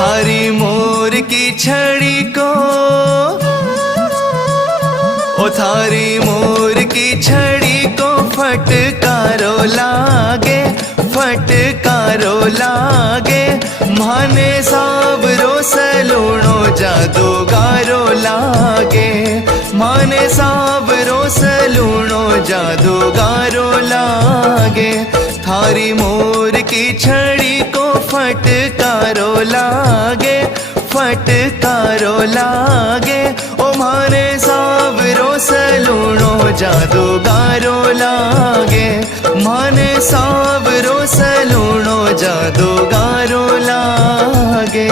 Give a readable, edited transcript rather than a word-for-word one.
थारी मोर की छड़ी को, ओ थारी मोर की छड़ी को फटकारो लागे, फटकारो लागे। माने सावरो सलूणो जादूगारो लागे, माने सावरो सलूणो जादूगारो लागे। थारी मोर की छड़ी को फटकारो लागे, फटकारो लागे। ओ माने सावरो सलूणो जादूगारो लागे, माने सावरो सलूणो जादूगारो लागे।